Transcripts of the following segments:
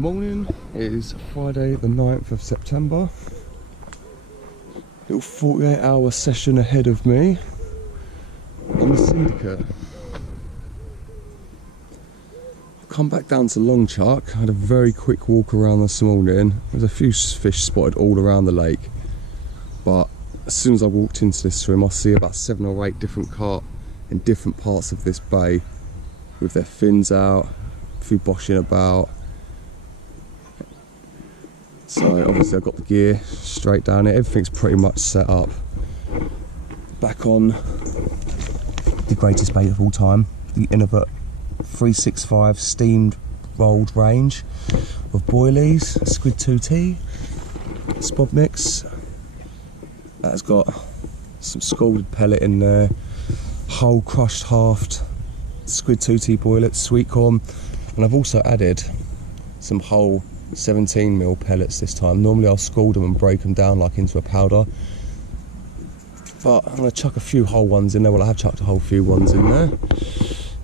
morning. It is Friday the 9th of September. Little 48-hour session ahead of me on the Syndicate. I've come back down to Longchuck. I had a very quick walk around this morning. There's a few fish spotted all around the lake, but as soon as I walked into this swim, I see about 7 or 8 different carp in different parts of this bay with their fins out, a few boshing about. So obviously I've got the gear straight down it, everything's pretty much set up. Back on the greatest bait of all time, the Innovate 365 steamed rolled range of boilies, squid 2T, spod mix. That's got some scalded pellet in there, whole crushed halved squid 2T boilets, sweet corn, and I've also added some whole 17mm pellets this time. Normally I'll scald them and break them down like into a powder, but I'm going to chuck a few whole ones in there. Well, I have chucked a whole few ones in there,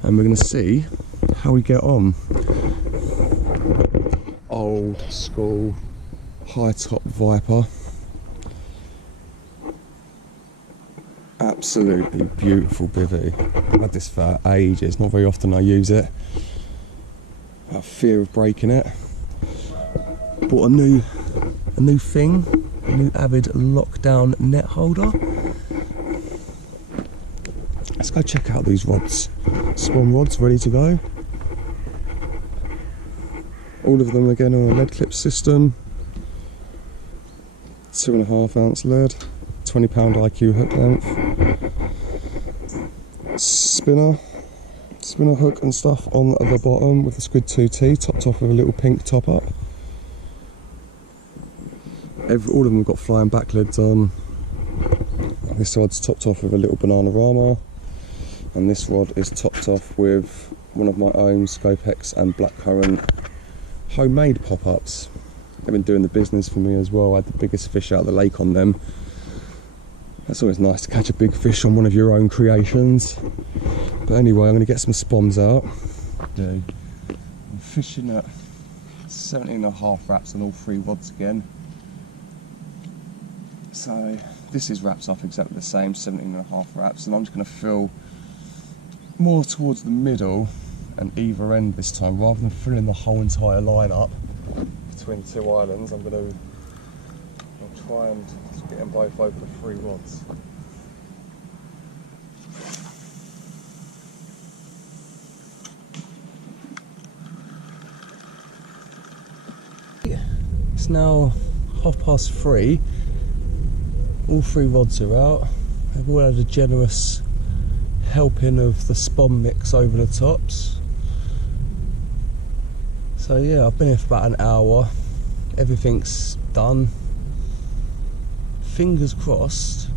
and we're going to see how we get on. Old school high top Viper, absolutely beautiful bivvy. I've had this for ages, not very often I use it. I have fear of breaking it. Bought a new thing, a new Avid lockdown net holder. Let's go check out these rods. Spawn rods ready to go. All of them again on a lead clip system. 2.5 ounce lead, 20 pound IQ hook length. Spinner hook and stuff on the bottom with the squid 2T, topped off with a little pink top up. All of them have got flying back lids on. This rod's topped off with a little Bananarama, and this rod is topped off with one of my own Scopex and Blackcurrant homemade pop-ups. They've been doing the business for me as well. I had the biggest fish out of the lake on them. That's always nice to catch a big fish on one of your own creations. But anyway, I'm going to get some spoms out. I'm fishing at 17.5 wraps on all 3 rods again. So this is wraps up exactly the same, 17.5 wraps, and I'm just going to fill more towards the middle and either end this time, rather than filling the whole entire line up between 2 islands. I'll try and get them both over the 3 rods. It's now 3:30. All 3 rods are out. They've all had a generous helping of the spom mix over the tops. So yeah, I've been here for about an hour. Everything's done. Fingers crossed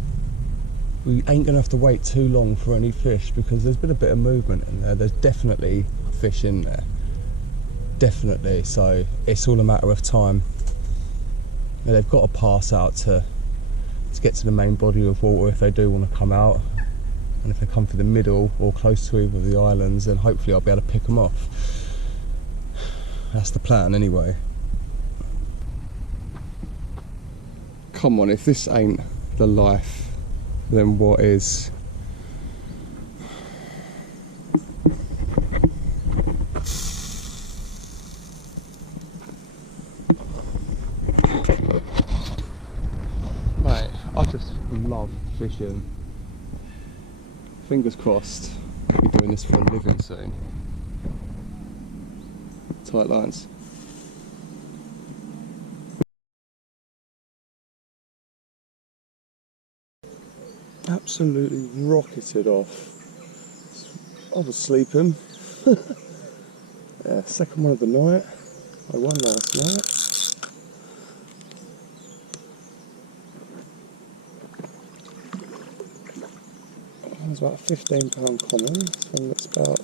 we ain't gonna have to wait too long for any fish, because there's been a bit of movement in there. There's definitely fish in there. Definitely. So it's all a matter of time. Now, they've got to pass out to get to the main body of water if they do want to come out, and if they come through the middle or close to either of the islands, then hopefully I'll be able to pick them off. That's the plan anyway. Come on, if this ain't the life, then what is? I just love fishing. Fingers crossed I'll be doing this for a living soon. Tight lines. Absolutely rocketed off. I was sleeping. Yeah, second one of the night. I won last night. It's about a £15 common. This one looks about,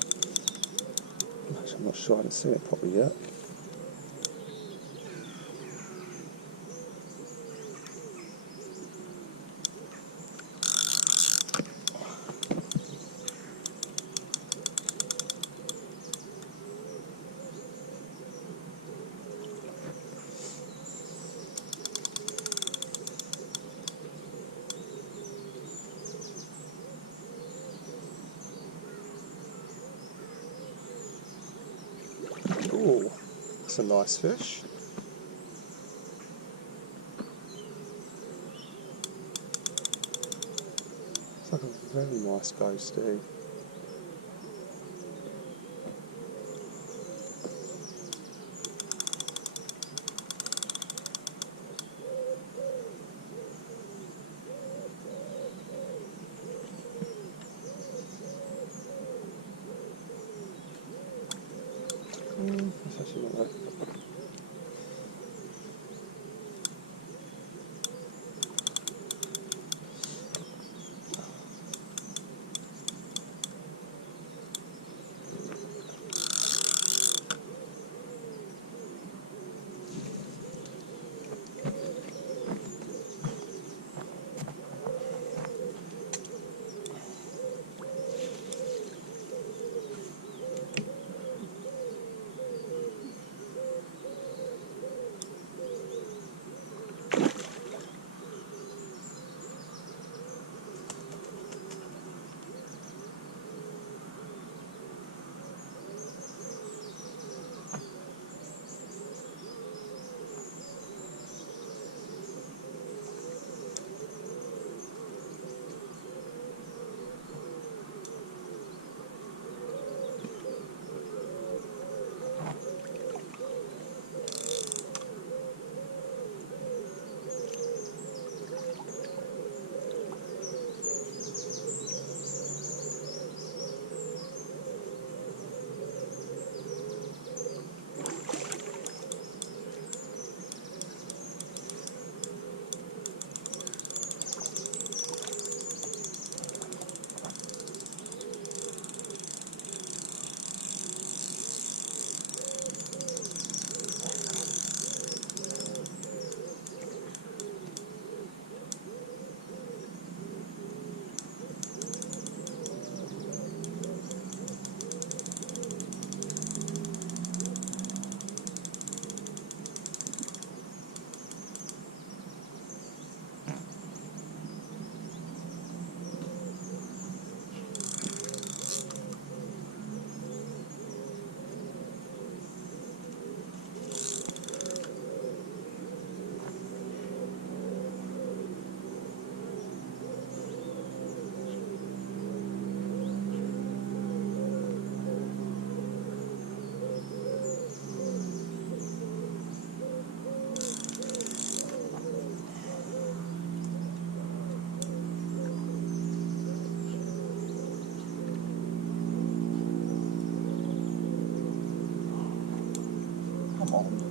actually I'm not sure, I haven't seen it properly yet. Oh, that's a nice fish. It's like a very nice ghostie. That's actually not right. Come on.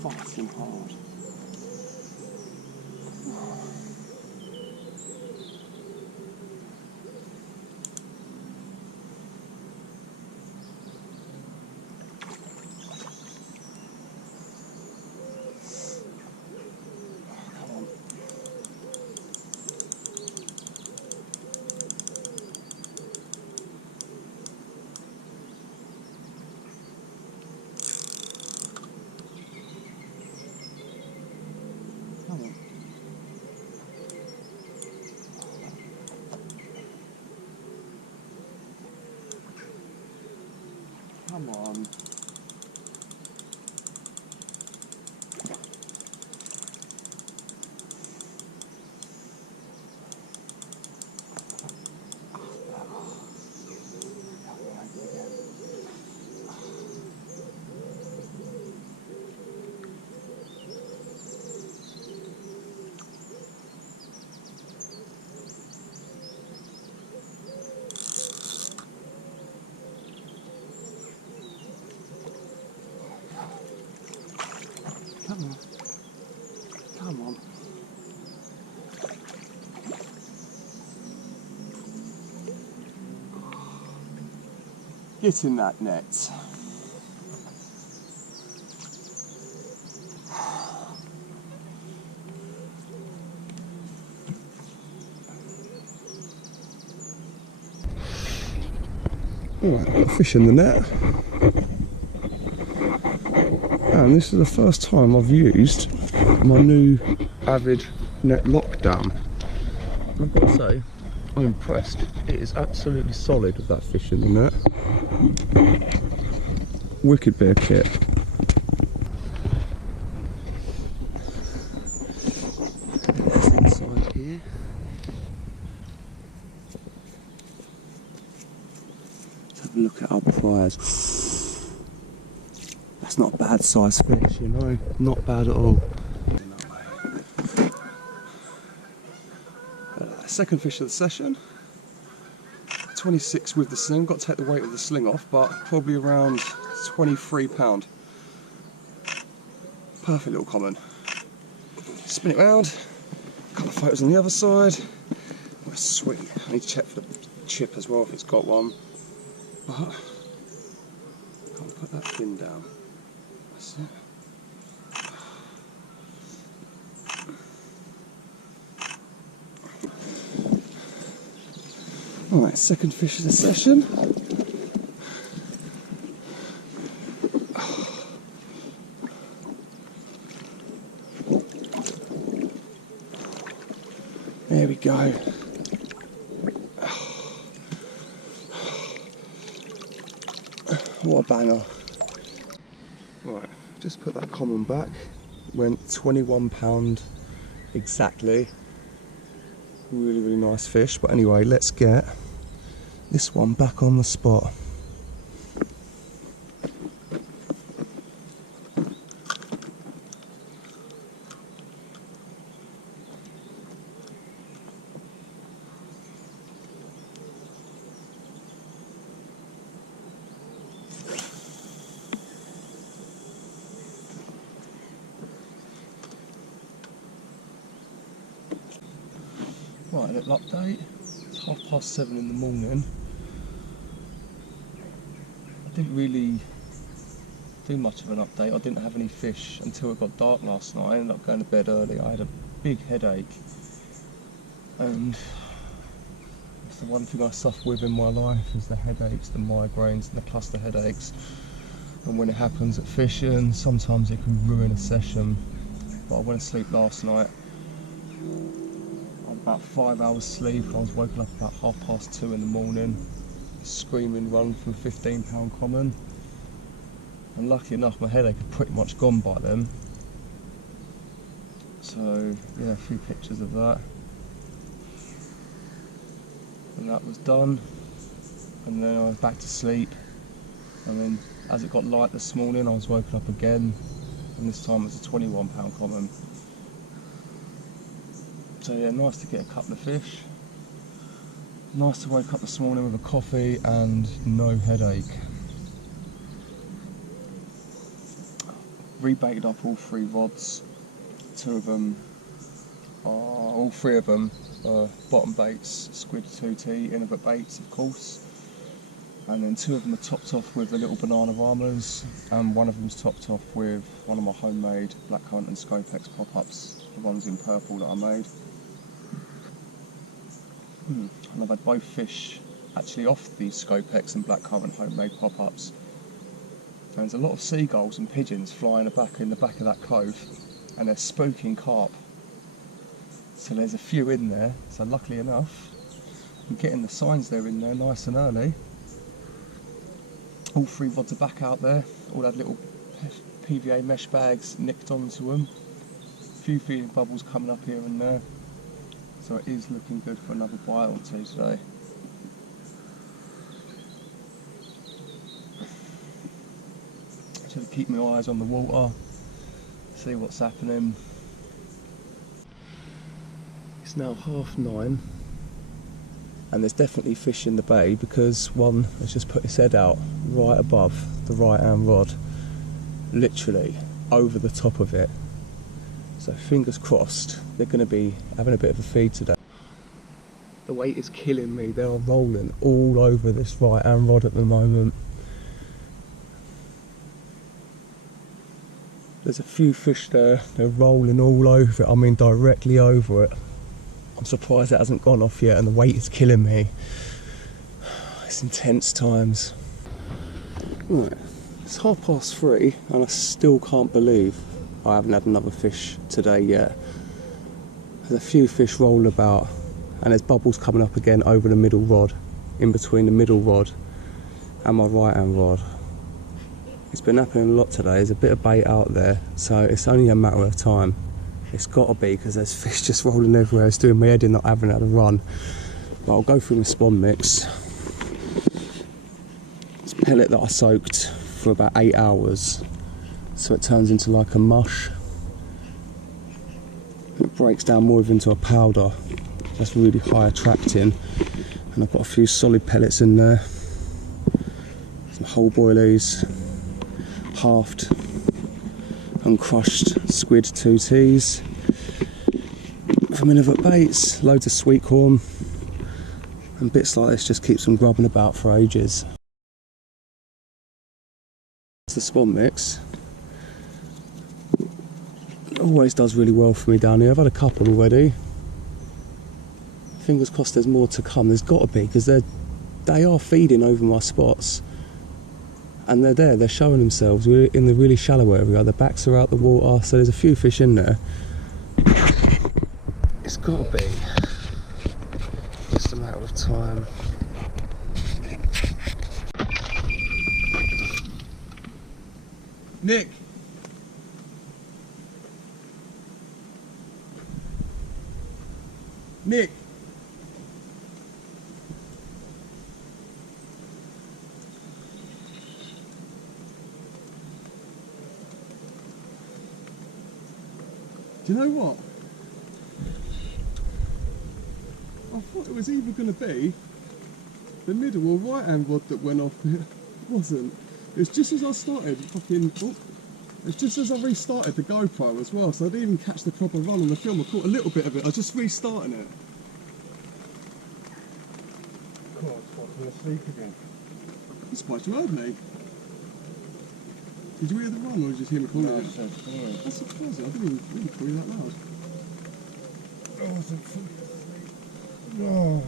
Fighting hard. Come on. Come on. Get in that net. Alright, fish in the net. And this is the first time I've used my new Avid net lockdown. I've got to say, I'm impressed. It is absolutely solid with that fish in the net. Wicked bit of kit. That's inside here. Let's have a look at our prize. That's not a bad size fish, you know, not bad at all. Second fish of the session. 26 with the sling, got to take the weight of the sling off, but probably around 23 £. Perfect little common. Spin it round, a couple of photos on the other side. Oh, sweet. I need to check for the chip as well if it's got one. But can't put that fin down. That's it. Alright, second fish of the session. There we go. What a banger. Right, just put that common back. Went £21 exactly. Really, really nice fish. But anyway, let's get this one back on the spot. Right, little update. It's 7:30 in the morning. I didn't really do much of an update. I didn't have any fish until it got dark last night. I ended up going to bed early. I had a big headache, and it's the one thing I suffer with in my life is the headaches, the migraines and the cluster headaches. And when it happens at fishing, sometimes it can ruin a session. But I went to sleep last night. About 5 hours sleep. I was woken up about 2:30 in the morning, screaming run from £15 common, and lucky enough my headache had pretty much gone by then. So yeah, a few pictures of that, and that was done, and then I was back to sleep, and then as it got light this morning I was woken up again, and this time it was a £21 common. So yeah, nice to get a couple of fish. Nice to wake up this morning with a coffee and no headache. Rebaited up all 3 rods. All three of them are bottom baits, squid 2T, innovate baits of course. And then 2 of them are topped off with the little banana ramas, and one of them's topped off with one of my homemade blackcurrant and Scopex pop-ups, the ones in purple that I made. And I've had both fish actually off these Scopex and blackcurrant homemade pop-ups. And there's a lot of seagulls and pigeons flying in the back of that cove, and they're spooking carp. So there's a few in there, so luckily enough, I'm getting the signs they're in there nice and early. All 3 rods are back out there, all had little PVA mesh bags nicked onto them. A few feeding bubbles coming up here and there. So it is looking good for another bite or 2 today. Just keep my eyes on the water, see what's happening. It's now 9:30, and there's definitely fish in the bay because one has just put his head out right above the right hand rod, literally over the top of it. So fingers crossed they're going to be having a bit of a feed today. The weight is killing me. They are rolling all over this right hand rod at the moment. There's a few fish there, they're rolling all over it, I mean directly over it. I'm surprised it hasn't gone off yet and the weight is killing me. It's intense times. Right, it's 3:30 and I still can't believe I haven't had another fish today yet. There's a few fish rolled about and there's bubbles coming up again over the middle rod, in between the middle rod and my right hand rod. It's been happening a lot today, there's a bit of bait out there, so it's only a matter of time. It's got to be, because there's fish just rolling everywhere. It's doing my head in not having had a run. But I'll go through my spawn mix. It's pellet that I soaked for about 8 hours, so it turns into like a mush. It breaks down more into a powder. That's really high attracting. And I've got a few solid pellets in there. Some whole boilies, halved uncrushed squid 2Ts, from innovate baits, loads of sweet corn, and bits like this just keeps them grubbing about for ages. It's the spawn mix. It always does really well for me down here. I've had a couple already. Fingers crossed there's more to come. There's got to be, because they are feeding over my spots. And they're there, they're showing themselves. We're in the really shallow area, the backs are out the water, so there's a few fish in there. It's got to be just a matter of time. Nick! Nick! Do you know what? I thought it was either going to be the middle or right hand rod that went off, but it wasn't. It's just as I started fucking... Oh, it's just as I restarted the GoPro as well, so I didn't even catch the proper run on the film. I caught a little bit of it, I was just restarting it. God, it's falling asleep again. I'm surprised you heard me. Did you hear the run, or did you just hear me calling it? That's surprising, I didn't even really call you that loud. I wasn't fully asleep. No.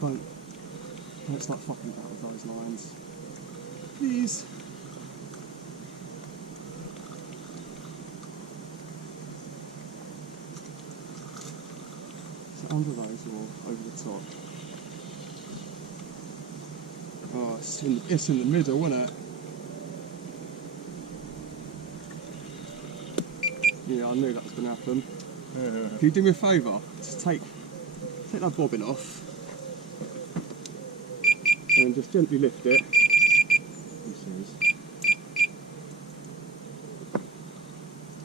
Don't start fucking about with those lines. Please. Is it under those or over the top? Oh, it's in the middle, isn't it? Yeah, I knew that was going to happen. Can you do me a favour? Just take that bobbin off and just gently lift it.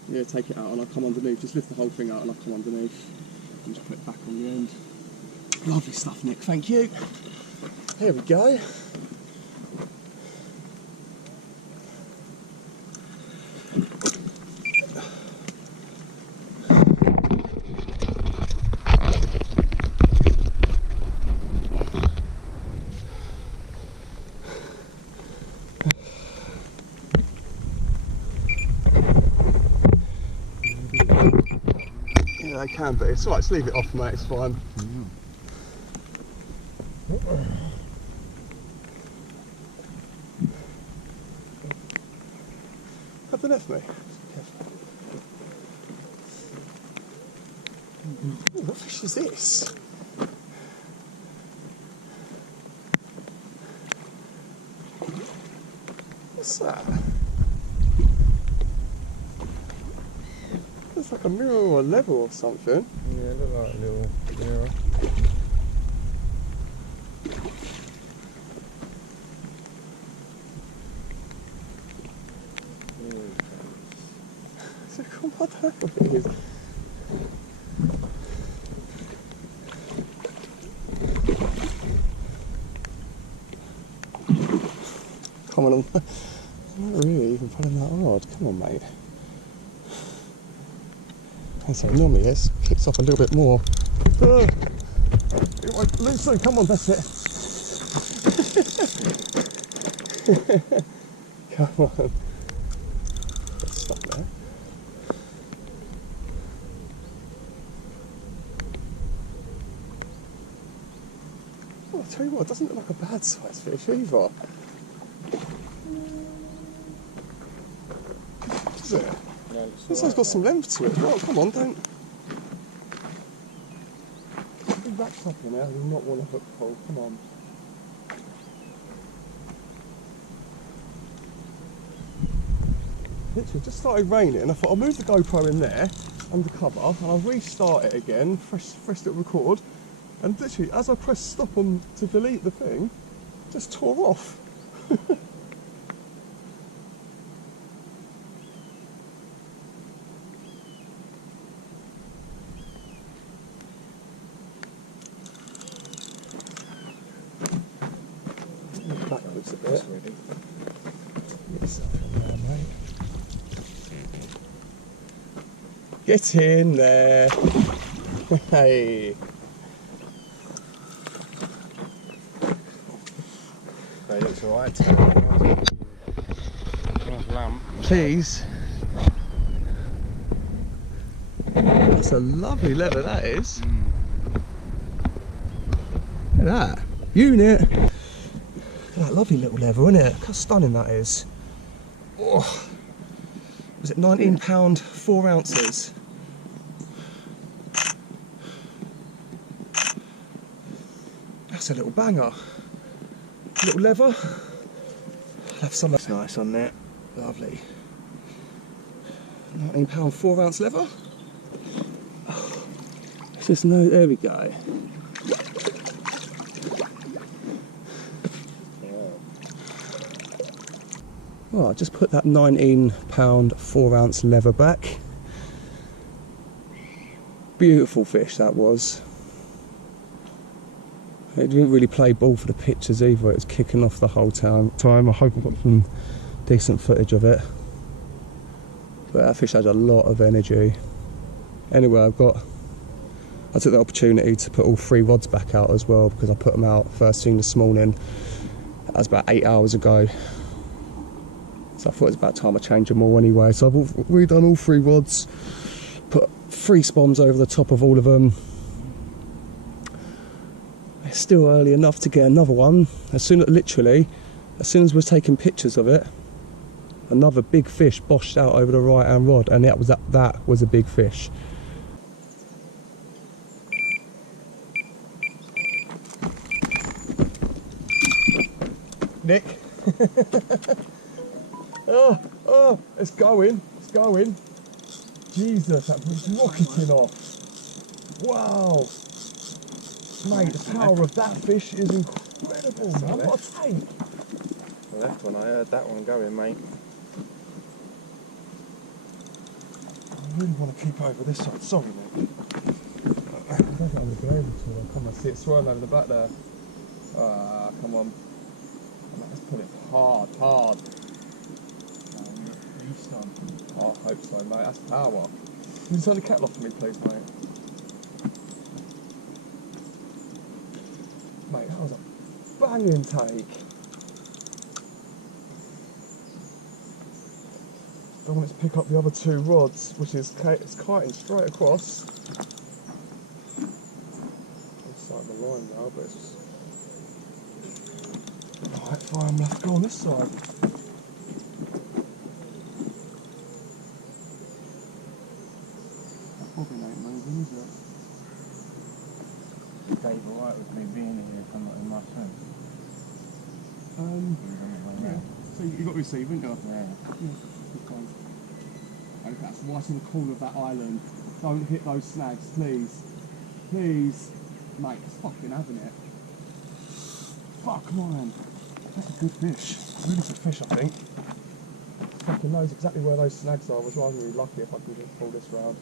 Yeah, take it out and I'll come underneath. Just lift the whole thing out and I'll come underneath. And just put it back on the end. Lovely stuff, Nick, thank you. Here we go. Yeah, they can be. It's alright, just leave it off, mate, it's fine. Have the left me. Ooh, what fish is this? What's that? It's like a mirror or a level or something. Yeah, it looks like a little mirror. So come on, what it is. Come on, I'm not really even pulling that hard. Come on, mate. And so normally this kicks off a little bit more. Loosen, come on, that's it. Come on. Stop there. Well, I'll tell you what, it doesn't look like a bad size fish either. Is it? No, This one's got some length to it as well. Come on, don't be wrapped up in there. I do not want a hook pull. Come on. Literally, it just started raining. I thought I'll move the GoPro in there, under cover, and I'll restart it again, fresh little record. And literally, as I pressed stop on to delete the thing, it just tore off. Backwards a bit. Get in there. Hey. That looks alright. Nice lamp. Please. That's a lovely leather, that is. Look at that. Unit. Look at that lovely little leather, isn't it? Look how stunning that is. Oh. Was it £19, 4 ounces? That's a little banger. Little leather. I'll have some. That's nice on there. Lovely. £19, 4 ounce leather. Oh, it's just no. There we go. Well, I just put that £19, 4 ounce leather back. Beautiful fish that was. It didn't really play ball for the pictures either. It was kicking off the whole time. I hope I've got some decent footage of it. But that fish had a lot of energy. Anyway, I took the opportunity to put all 3 rods back out as well, because I put them out first thing this morning. That was about 8 hours ago. So I thought it was about time I changed them all anyway. So I've redone all 3 rods, put 3 spoms over the top of all of them. It's still early enough to get another one. As soon as we're taking pictures of it, another big fish boshed out over the right hand rod, and that was a big fish. Nick. Oh, it's going. Jesus, that was rocketing off. Wow. Mate, the power of that fish is incredible, man. What a take. The left one, I heard that one going, mate. I really want to keep over this side. Sorry, mate. I don't think I'm going to be able to. Come on, see it swirling over the back there. Ah, come on. Let's put it hard. Oh, I hope so, mate. That's power. Can you turn the kettle off for me, please, mate? Mate, that was a banging take. Don't want it to pick up the other 2 rods, which is it's kiting straight across. This side of the line now, but it's alright, fine. I'm gonna have to go on this side. Probably ain't moving, is it? Dave alright with me being here if I'm not in my phone. Yeah. So you got receive, haven't you? Yeah. Good one. Okay, that's right in the corner of that island. Don't hit those snags, please. Please. Mate, it's fucking having it. Fuck, man. That's a good fish. Really good fish, I think. Fucking knows exactly where those snags are. I was rather really lucky if I could just pull this round.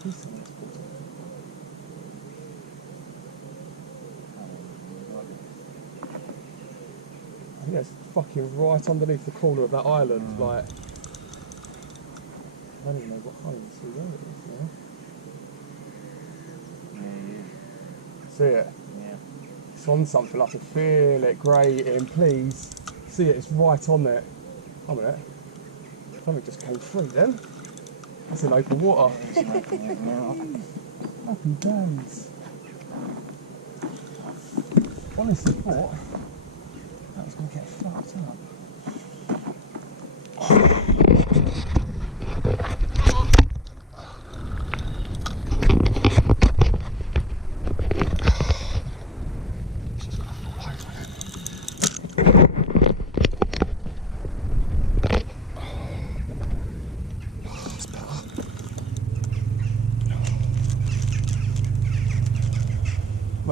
Please tell me it's caught it. I think it's fucking right underneath the corner of that island, like. I don't even know what hole to see where it is now. Yeah. See it? Yeah. It's on something, I can feel it grating, please. See it, it's right on there. Oh, a minute. Something just came through then. That's in open water. Happy days. Honestly thought that was going to get fucked up.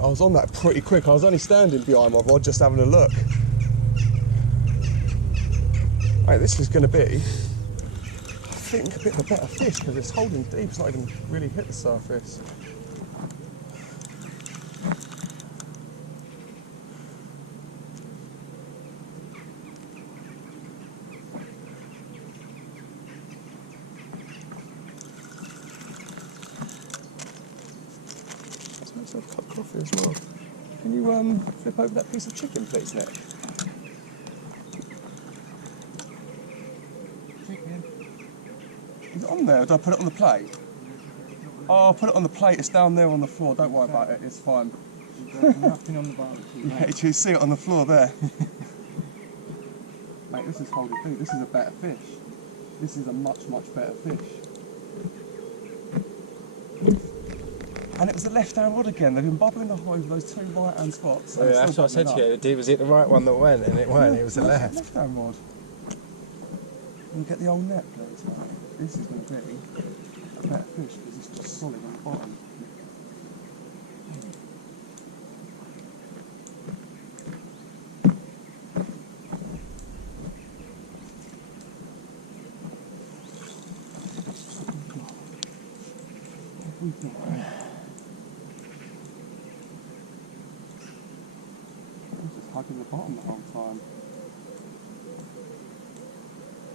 I was on that pretty quick. I was only standing behind my rod just having a look. Mate, this is going to be, I think, a bit of a better fish because it's holding deep. It's not even really hit the surface. Let's have a cup of coffee as well. Can you flip over that piece of chicken, please, Nick? Is it on there, or do I put it on the plate? Oh, I'll put it on the plate, it's down there on the floor, don't worry about it, it's fine. There's nothing on the barbecue. Yeah, you see it on the floor there. Mate, this is holding deep, this is a better fish. This is a much, much better fish. And it was the left-hand rod again, they've been bubbling the hole over those two right-hand spots. Oh, yeah, that's what I said to you, was it the right one that went? And it weren't, it was the left. Left-hand rod. Can you get the old net, please? This is going to be a better fish because it's just solid on the bottom. Just hugging the bottom the whole time.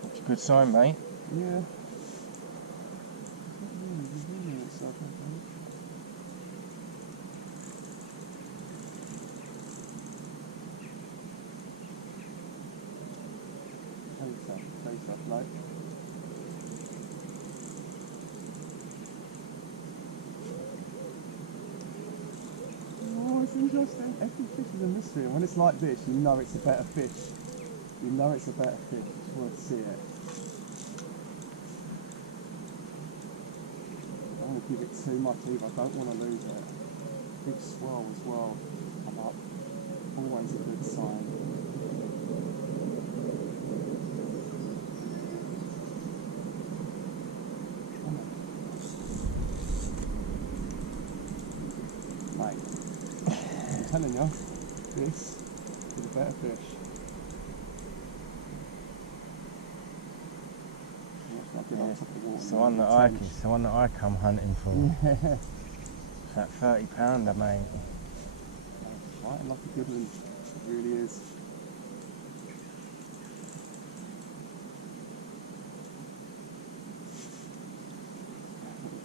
That's a good sign, mate. Yeah. Face up, mate. Oh, it's interesting. Every fish is a mystery, and when it's like this, you know it's a better fish. You know it's a better fish. Just want to see it. I don't want to give it too much either. I don't want to lose it. Big swell as well. Come up. Always a good sign. Mate, I'm telling you, this is a better fish. It's the one that I come hunting for. It's that 30-pounder, mate. Right, like a good one. It really is.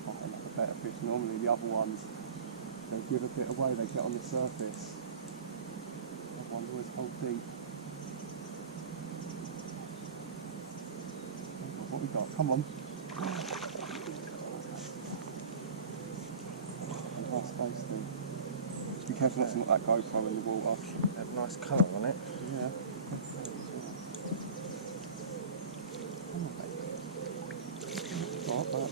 Fighting like a better fish. Normally the other ones, they give a bit away, they get on the surface. The other ones always hold deep. What we got? Come on. Nice space thing. Be careful not to knock that GoPro in the water. They have a nice colour on it. Yeah. Come on, baby. Not, but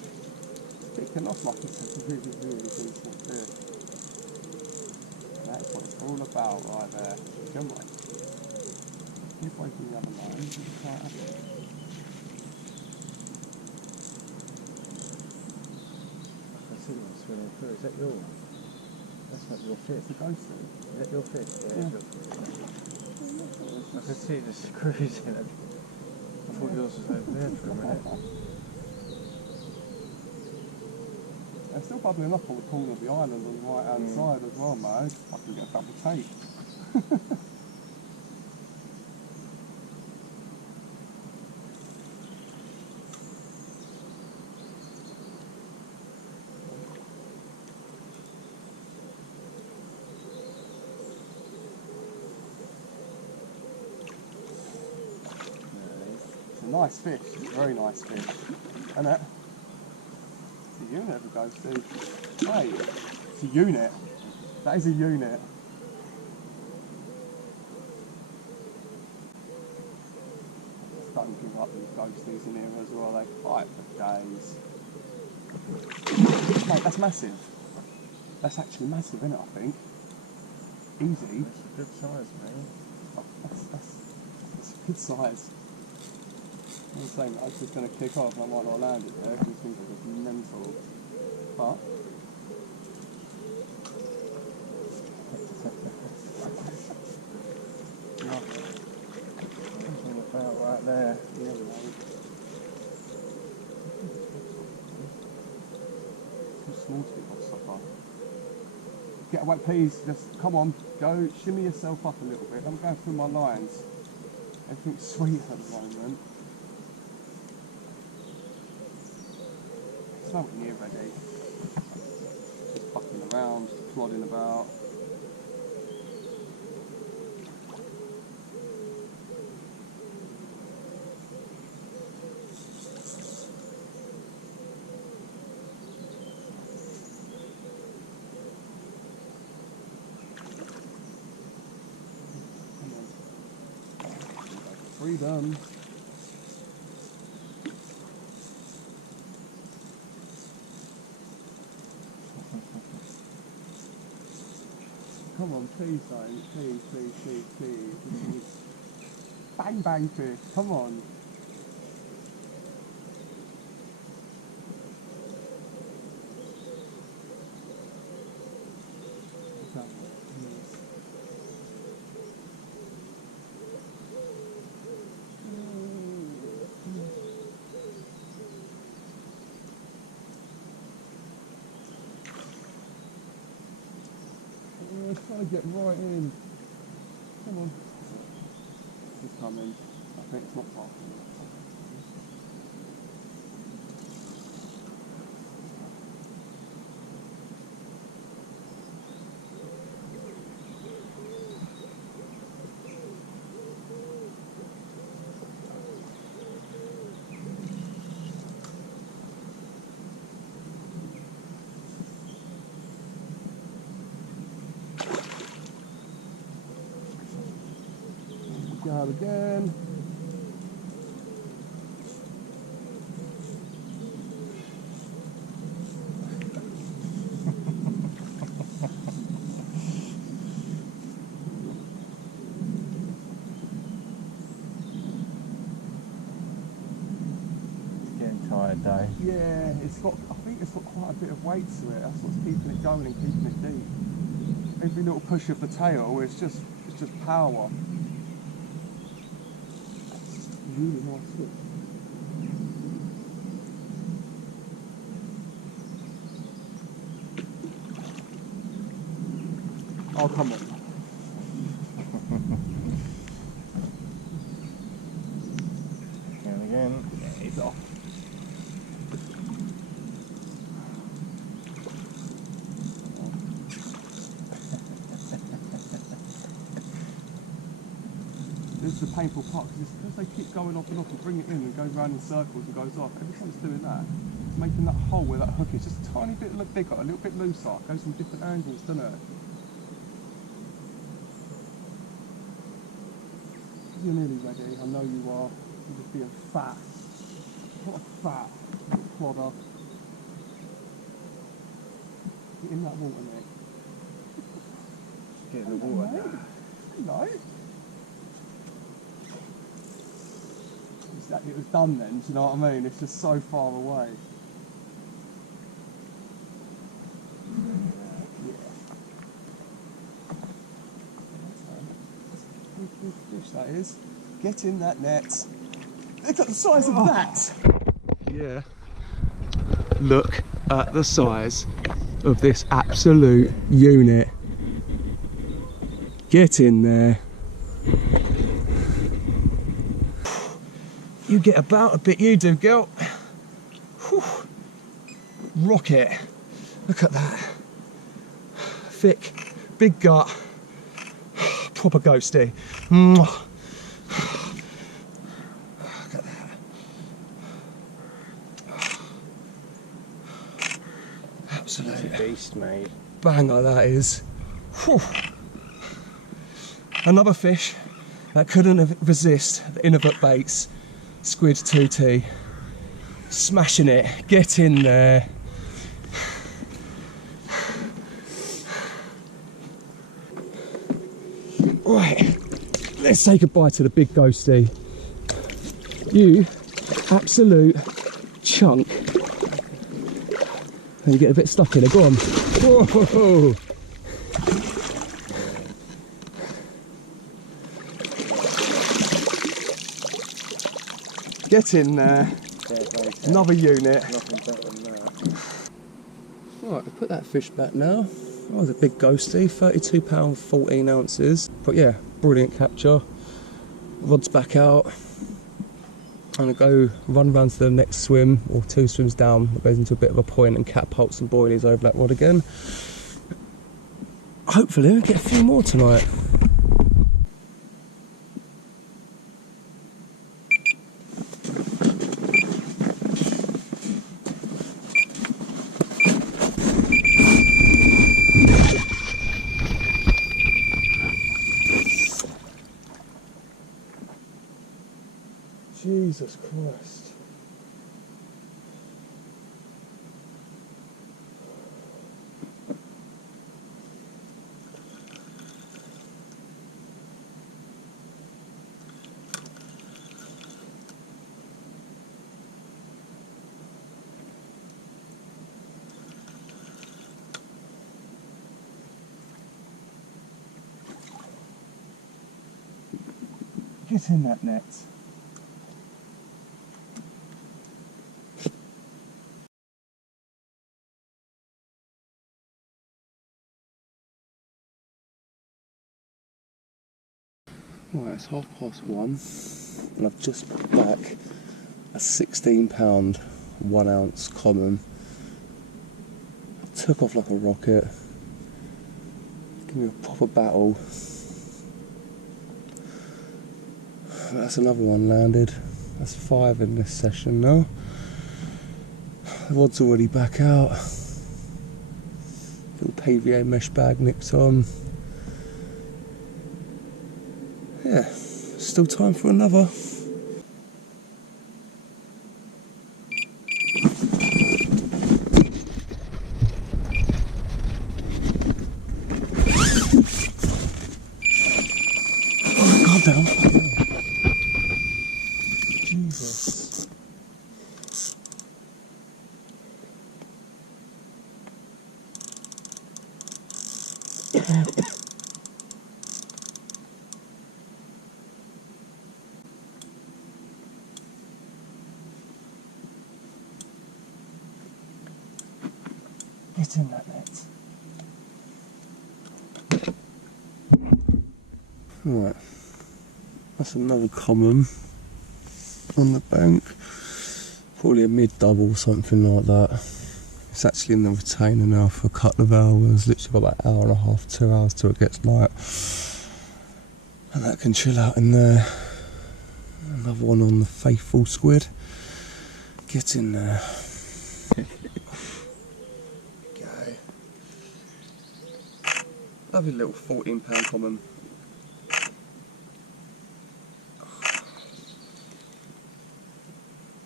picking off like it's a really, really decent fish. That's what it's all about right there. Come on. Keep away from the other line. Swimming through. Is that your one? That's not your fish. It's a ghost thing. Is that your fish? Yeah, Yeah. it's your fish. I could see the screws in it. I thought yours was over there for a minute. They're still bubbling up on the corner of the island on the right hand side as well, mate. I can get a double take. a nice fish, very nice fish. Isn't it? It's a unit of a ghosty. Hey, it's a unit. That is a unit. Just don't give up these ghosties in here as well, they fight for days. Mate, that's massive. That's actually massive, isn't it, I think? Easy. That's a good size, mate. That's a good size. I'm saying I was just going to kick off and I might not land it there because things are just mental. But Something about right there. yeah, mate. Too small to be got supper. Get away, please. Just come on, go shimmy yourself up a little bit. I'm going through my lines. Everything's sweet at the moment. It's nowhere near ready. Just fucking around, plodding about. Freedom. Come on, please don't. Please, please, please, please. Bang, bang fish. Come on. It's trying to get right in. Come on. It's coming. I think it's not far. Go again. It's getting tired though. Yeah, it's got. I think it's got quite a bit of weight to it. That's what's keeping it going and keeping it deep. Every little push of the tail, it's just power. Really nice fish. Oh, come on. And again. Yeah, he's off. This is the painful part because they keep going off and off and bring it in and goes around in circles and goes off. Every time it's doing that, it's making that hole where that hook is just a tiny bit bigger, a little bit looser. It goes from different angles, doesn't it? You're nearly ready. I know you are. You're just being fat. What a fat plodder. Get in that water, Nick. Get in the water. Hello. It was done then, do you know what I mean? It's just so far away. Yeah. Good fish that is. Get in that net. Look at the size of that! Yeah. Look at the size of this absolute unit. Get in there. You get about a bit, you do, girl. Whew. Rocket. Look at that. Thick, big gut. Proper ghosty. Look at that. beast, mate. Banger that is. Whew. Another fish that couldn't resist the innovate baits. Squid 2T. Smashing it. Get in there. Right, let's say goodbye to the big ghosty. You absolute chunk. And you get a bit stuck in it, go on. Whoa. Get in there. Another unit. Nothing better than that. Right, I'll put that fish back now. Oh, it's a big ghosty, £32, 14 ounces. But yeah, brilliant capture. Rod's back out. I'm gonna go run round to the next swim, or 2 swims down. It goes into a bit of a point and catapult some boilies over that rod again. Hopefully we'll get a few more tonight. Jesus Christ. Get in that net. Right, it's 1:30 and I've just put back a £16 1 ounce common. Took off like a rocket. Give me a proper battle. That's another one landed. That's 5 in this session now. The rod's already back out. Little PVA mesh bag nicked on. Yeah, still time for another. Oh, calm down. Jesus. Get in that net. Right, that's another common on the bank. Probably a mid-double, something like that. It's actually in the retainer now for a couple of hours. Literally got about an hour and a half, 2 hours till it gets light. And that can chill out in there. Another one on the faithful squid. Get in there. Lovely little £14 common.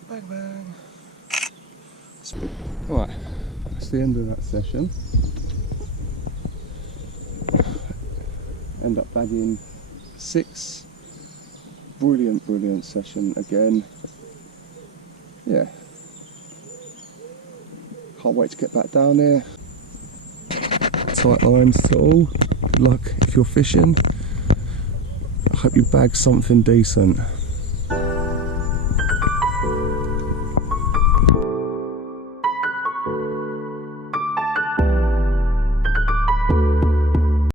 Bang bang. Right, that's the end of that session. End up bagging 6. Brilliant session again. Yeah. Can't wait to get back down there. Tight lines to all. Good luck if you're fishing. I hope you bag something decent.